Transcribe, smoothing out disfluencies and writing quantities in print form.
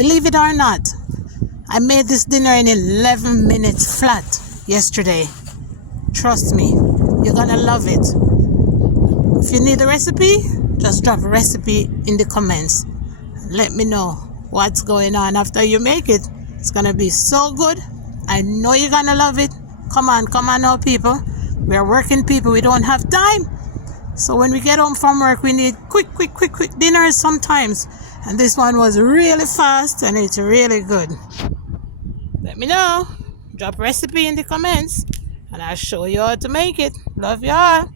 Believe it or not, I made this dinner in 11 minutes flat yesterday. Trust me, you're gonna love it. If you need a recipe, just drop a recipe in the comments. Let me know what's going on after you make it. It's gonna be so good. I know you're gonna love it. Come on now, people. We are working people. We don't have time. So when we get home from work, we need quick dinners sometimes. And this one was really fast and it's really good. Let me know. Drop recipe in the comments and I'll show you how to make it. Love y'all.